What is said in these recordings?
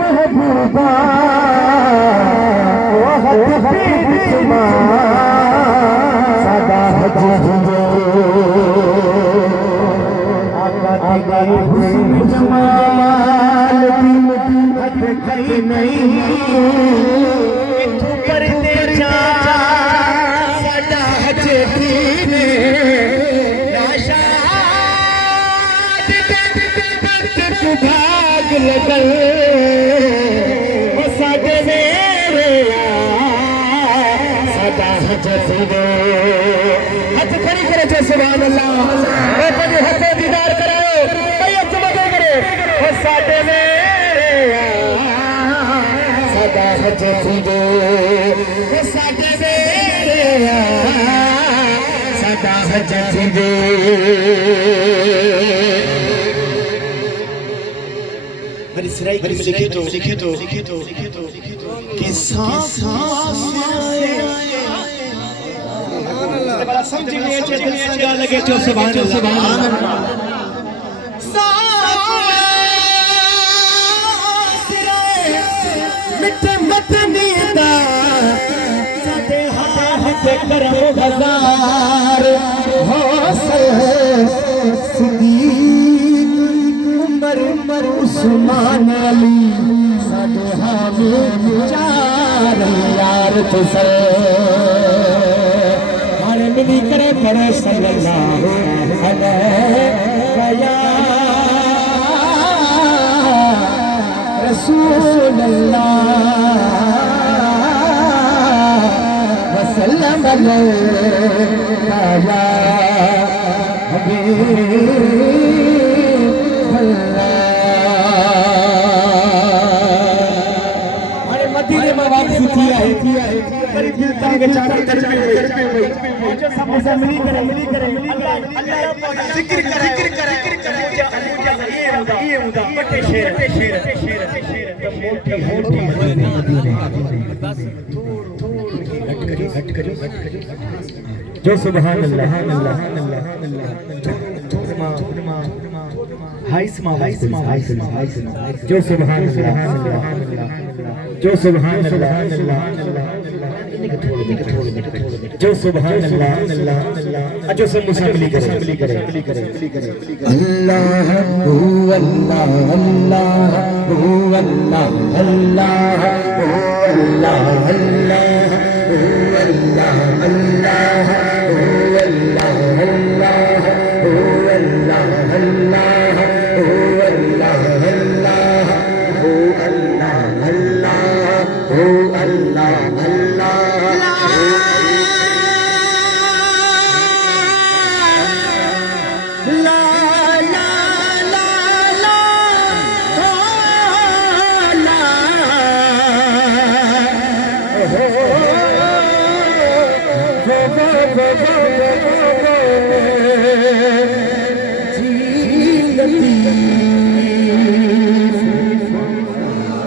महबूबा सदा हुस्न जमाल हद खई नहीं पर दे जा सदा हजे दीने नाशाद भाग लगल साडे मेरे सदा हजे दीने हथ खड़ी करे जो सुभान अल्लाह हथे दीदार कराओ साडे मेरे सदा हज दे साडे मेरे सदा हज दे मेरी सिराई की लिखे तो कि सांस बड़ा समझ में दिल संगा लगे जो सुभान अल्लाह करम हजार उमर उस्मान अली साडे हामिद चार यार तुसे हाणे मिली करे करे सल्लल्लाहु अलैहि रसूल अल्लाह वसल्लम अलैहि हबीब अल्लाह। अरे मदीने में वापसी थी आई करीब दिल तांगे चारों तरफ में जो समोसा मिली करे अल्लाह जिक्र करे ये होगा बटे शेर मोटी हट करो जो सुभान अल्लाह हाइस्मा जो सुभान अल्लाह जो सुभान अल्लाह जो सुभान अल्लाह जो सब मुसामिली करे अल्लाह हू अल्लाह अल्लाह हू अल्लाह अल्लाह हू अल्लाह अल्लाह हू अल्लाह अल्लाह हू अल्लाह अल्लाह हू अल्लाह अल्लाह हू अल्लाह अल्लाह हू अल्लाह अल्लाह हू अल्लाह अल्लाह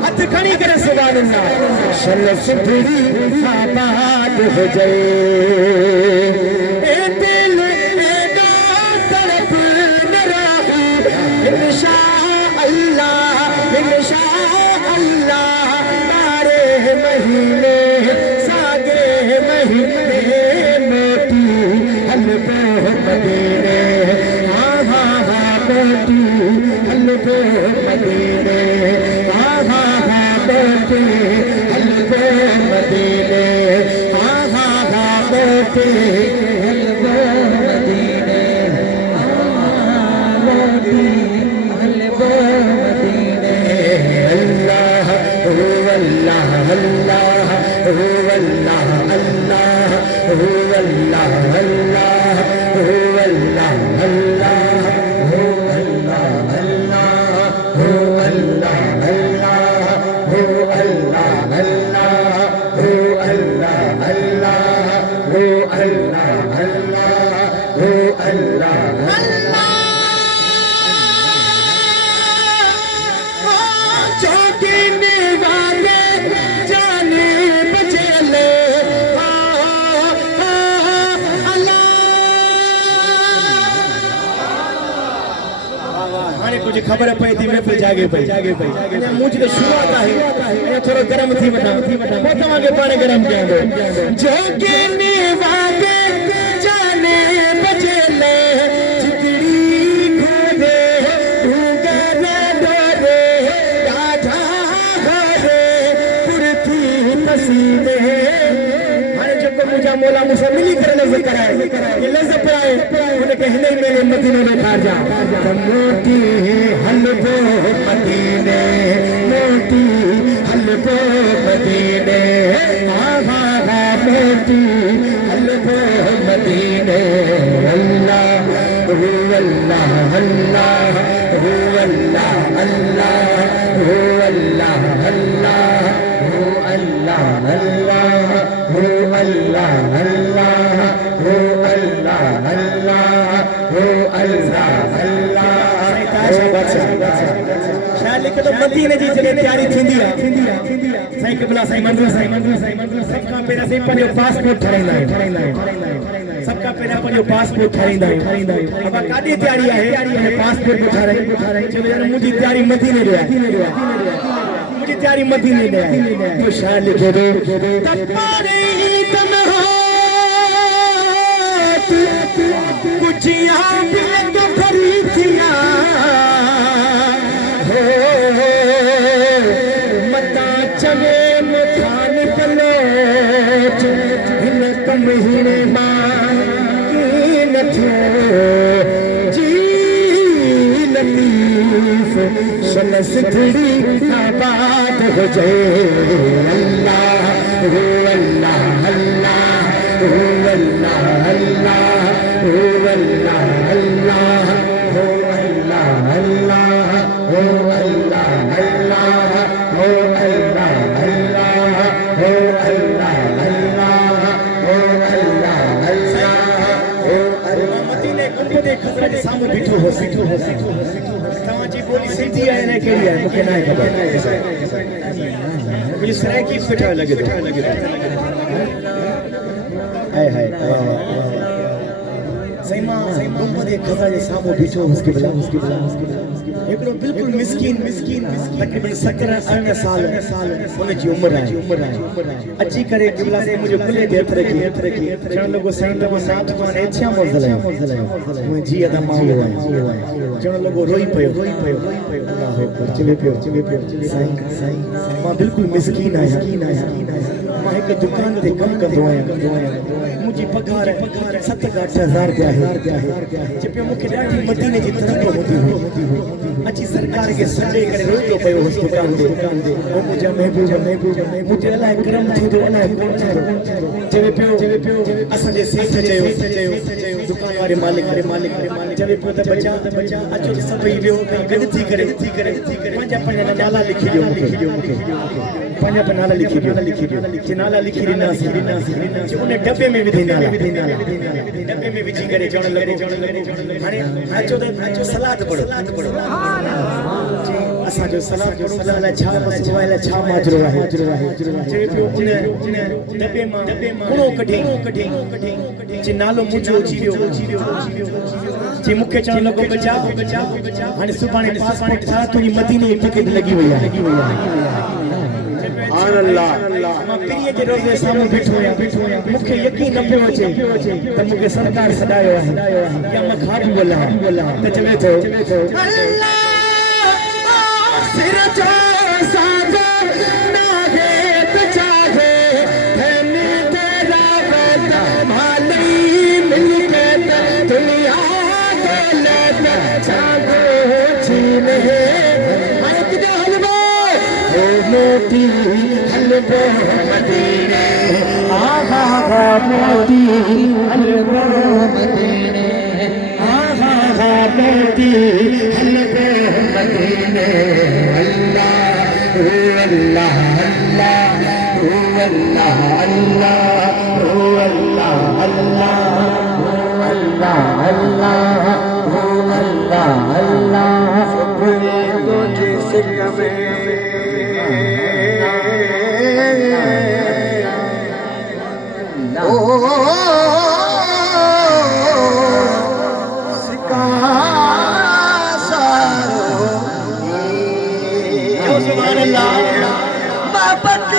हथ खड़ी करे सुभान अल्लाह शल सुधरी आबाद हो जाए ए दिल एदा तरफ न रही इंशाअल्लाह तारे महीने सागे महीने मोटी हल पे मदीने मोटी हल पे मदीने मोटी हल पे मदीने मोटी हल पे मदीने मोटी हल पे मदीने अल्लाह हू अल्लाह अल्लाह हू अल्लाह अल्लाह हू अल्लाह अल्लाह हू अल्लाह अल्लाह हू अल्लाह अल्लाह हू अल्लाह अल्लाह हू अल्लाह अल्लाह हू अल्लाह अल्लाह हू अल्लाह अल्लाह हू अल्लाह अल्लाह हाणे कुछ खबर पई थी महफ़िल जागे पई अने मुझ तो शुरुआत आहे थोड़ो गरम थी वठा पोइ तव्हांखे पाण गरम कयां जोगे ने वागे जाने बजले चितड़ी खोदे ढूंगर डोरे राधा घरे पुरथी पसीने मुझा मौला मुझसे मिली कर लफ्ज़ कराए ये लफ्ज़ पढ़ाए उनके हिने मेरे मदीने में खार जा मोटी हलबो मदीने मोटी हलबो मदीने आहा मोटी हलबो मदीने अल्लाह हु अल्लाह अल्लाह हु अल्लाह अल्लाह हु अल्लाह अल्लाह हु अल्लाह अल्लाह हु अल्लाह अल्लाह हु अल्लाह अल्लाह हु अल्लाह अल्लाह शायद लिखे तो मदीने जी जॾहिं तयारी थींदी आहे साईं क़िबला साईं मंज़ूर साईं सभ खां पहिरियों साईं पंहिंजो पासपोर्ट ठाराईंदा आहियूं सभ खां पहिरियों पंहिंजो पासपोर्ट ठाराईंदा आहियूं अब काॾे तयारी आहे पासपोर्ट ठारायूं चयो मुंहिंजी तयारी मदीने ॾे आहे मुंहिंजी तयारी मदीने ॾे आहे तो शायद लिखे थो तपारे कुचिया बिलक भरी थिया हो मता चवे मुठान पलोच हिन कम हिने मां की नथो जी लतीफ शनस थड़ी आबाद हो जाए अल्लाह हु अल्लाह अल्लाह हु अल्लाह अल्लाह हु अल्लाह अल्लाह हु अल्लाह अल्लाह हु अल्लाह अल्लाह हु अल्लाह अल्लाह हु अल्लाह अल्लाह हु अल्लाह अल्लाह हु अल्लाह मदीने गुंबदे खज़रा जे साम्हूं बीठो हो तव्हांजी ॿोली सिंधी आहे न कहिड़ी आहे मूंखे न आहे ख़बर मुंहिंजी सराइकी सुठा लॻे थो हाय हाय सईमा गुंबदे खज़रा जे साम्हूं बीठो हुस्की बिला हिकिड़ो बिल्कुलु मिस्कीन तक़रीबन 17-18 साल हुनजी उमिरि आहे अची करे क़िबला साईं मुंहिंजो कुले ते हथ रखी चवणु लॻो साईं तव्हां नाथ खान एतिरा मौज़ आहियो मुंहिंजी अदा मां उहो आहियां चवणु लॻो रोई पियो चवे पियो साईं मां बिल्कुलु मिस्कीन आहियां मां हिकु दुकान ते कमु कंदो आहियां मुंहिंजी पघार 7-8 हज़ार आहे चए पियो मूंखे ॾाढी मदीने जी तरफ़ हूंदी हुई अची सरकार के सॾे करे रोईंदो पियो हुअसि दुकान ते ओ मुंहिंजा महबूब मुंहिंजे अलाए करम थींदो अलाए कोन थींदो चवे पियो असांजे सेठ चयो दुकान वारे मालिक चवे पियो त बचा अचो त सभई वियो गॾु थी करे पंहिंजा नाला लिखी ॾियो मूंखे पंहिंजा नाला लिखी ॾियो नाला लिखी ॾिनासीं उन डॿे में विझी नाला डॿे में विझी करे चवणु लॻो हाणे अचो त सलाद पढ़ो असांजो सलाद पढ़ो अलाए छा मसलो आहे छा माजरो आहे चए पियो उन डॿे मां कूड़ो कढी जे नालो मुंहिंजो अची वियो जे मूंखे चवणु लॻो बचा हाणे सुभाणे पासपोर्ट ठा तुंहिंजी मदीने जी टिकट लॻी वई आहे मां पीरीअ जे रोज़े साम्हूं बीठो आहियां मूंखे यकीन न पियो अचे त मूंखे सरकार सॾायो आहे या मां खाधू बोलां त चवे थो सिर जो साजो नाहे त चाहे धनी तेरा वत भालई मिल के दुनिया दौलत जागो छीने मोती हलबो मदीने आहा मोती हलबो मदीने आहा मोती हलबो मदीने अल्लाह अल्लाह अल्लाह अल्लाह अल्लाह अल्लाह अल्लाह अल्लाह अल्लाह तुझे सिंह में सिका सुभान अल्लाह मोहब्बत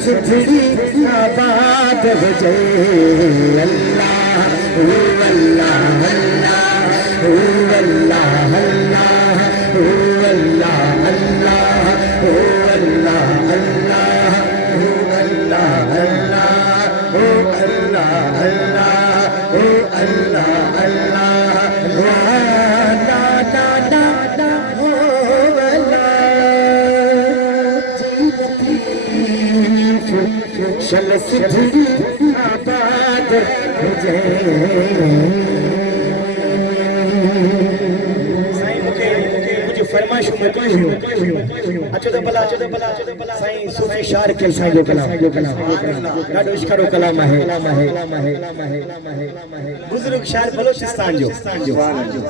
सुथड़ी आबाद हो जाए अल्लाह अल्लाह अल्लाह अल्लाह अल्लाह अल्लाह अल्लाह अल्लाह अल्लाह अल्लाह अल्लाह अल्लाह चल सिद्धि आबाद हो जाए फरमाइश अच्छा तो भला साईं सूफी शार के साईं जो कलाम ॾाढो इश्कारो कलाम है बुजुर्ग शायर बलोचिस्तान जो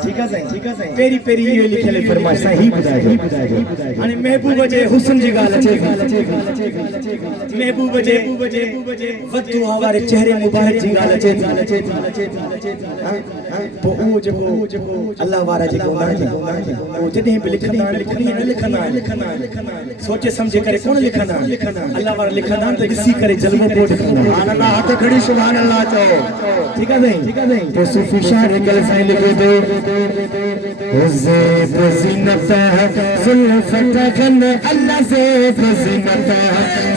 ठीक है साईं पेरी पेरी ये लिखियल फरमाइश साईं ही ॿुधाइजो हाणे महबूब जे हुस्न जी ॻाल्हि अचे महबूब जे वदुआ वारे चेहरे मुबारक जी ॻाल्हि अचे पोइ उहो जेको अल्लाह वारा जेको उहो जॾहिं बि लिखंदा सोचे समझे करे कोन लिखंदा अल्लाह वारा लिखंदा त ॾिसी करे जल्बो पोइ सुभान अल्लाह हथ खड़ी सुभान अल्लाह चओ ठीक है साईं तो सूफी शायर कल साईं लिखे दो ज़ेब ज़ीनत ज़ुल्फ़तन अल्लाह ज़ेब ज़ीनत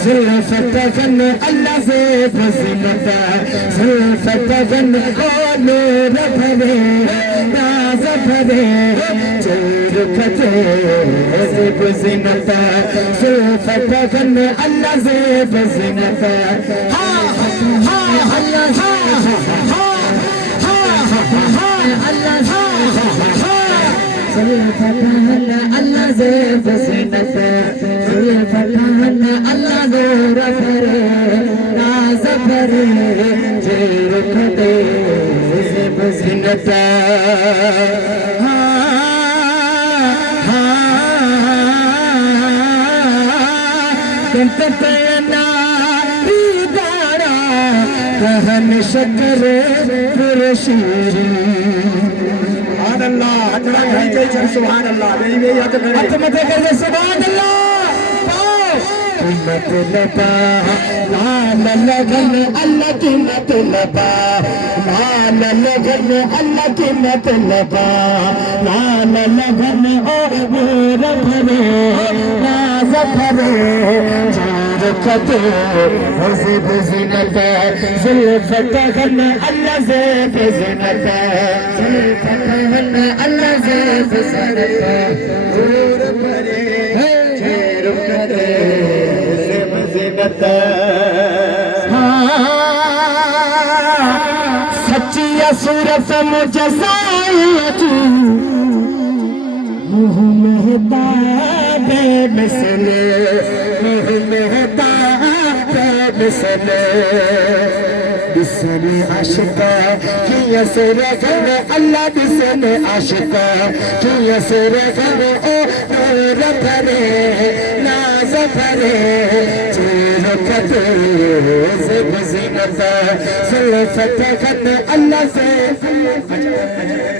ज़ुल्फ़तन अल्लाह ज़ेब ज़ीनत ज़ुल्फ़तन ओ नूर भरे नाज़ भरे रुखते ज़ेब ज़ीनत ज़ुल्फ़तन अल्लाह ज़ेब ज़ीनत हा हा अल्लाह हा अल्लाह ज़ुल्फ़तन अल्लाह ज़ेब ज़ीनत ज़ुल्फ़तन अल्लाह नूर भरे नाज़ भरे रुखते ज़ेब ज़ीनत कहन शकर पुरशीरी सुभान अल्लाह अतरा घड़ी के सुभान अल्लाह मेरी मेरी हाथ मथे कर दे सुभान अल्लाह मतलब लाल लगन अल्लाह की मतलब लाल लगन अल्लाह की मतलब लाल लगन ओ मेरा भरे नाज़ भरे रुखते ज़ेब ज़ीनत ज़ुल्फ़तन अल्लाह ज़ेब ज़ीनत ज़ुल्फ़तन अल्लाह ज़ेब ज़ीनत नूर भरे रुखते ज़ेब ज़ीनत सच्ची सूरत मुजज़ाई मुँह में दाबे मिसले बिसने आशिका किया से रगन अल्लाह बिसने आशिका किया से रगन ओ नूर भरे नाज़ भरे रुखते ज़ेब ज़ीनत ज़ुल्फ़तन अल्लाह ज़ेब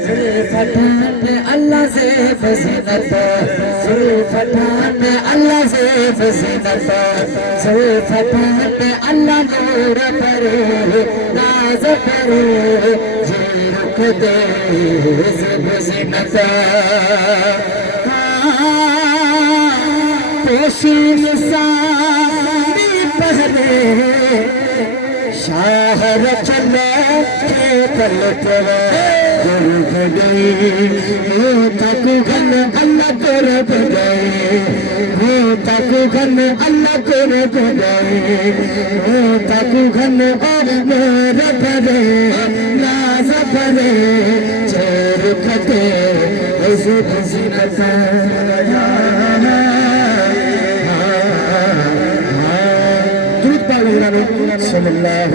ज़ुल्फ़तन अल्लाह ज़ेब ज़ीनत ज़ुल्फ़तन अल्लाह ज़ेब ज़ीनत ज़ुल्फ़तन अल्लाह नूर भरे नाज़ भरे रुखते ज़ेब ज़ीनत पोशीन सानी पहरे शाहर चले के पलटे तक घन अल्लाह कर गए तक घन अल्लाह कर गए तक घन और मेरे भरे नाज़ भरे खते ऐसे खुशी दुरूद पाक सल्लल्लाहु